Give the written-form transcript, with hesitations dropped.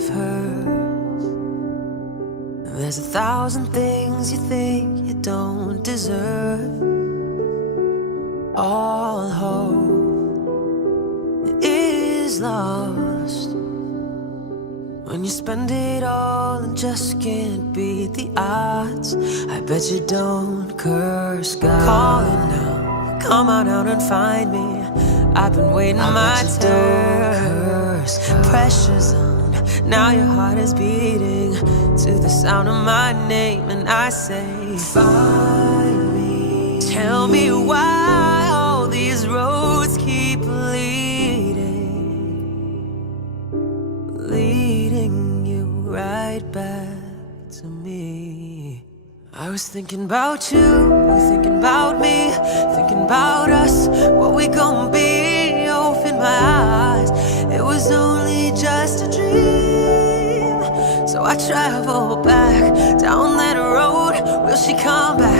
life hurts. There's 1,000 things you think you don't deserve. All hope is lost when you spend it all and just can't beat the odds. I bet you don't curse God. Calling now, come on out and find me. I've been waiting my turn. Pressure's on, now your heart is beating to the sound of my name, and I say, find me. Tell me why all these roads keep leading you right back to me. I was thinking about you, thinking about me, thinking about us, what we gon' be. Open my eyes, it was only just a dream. So I travel back down that road. Will she come back?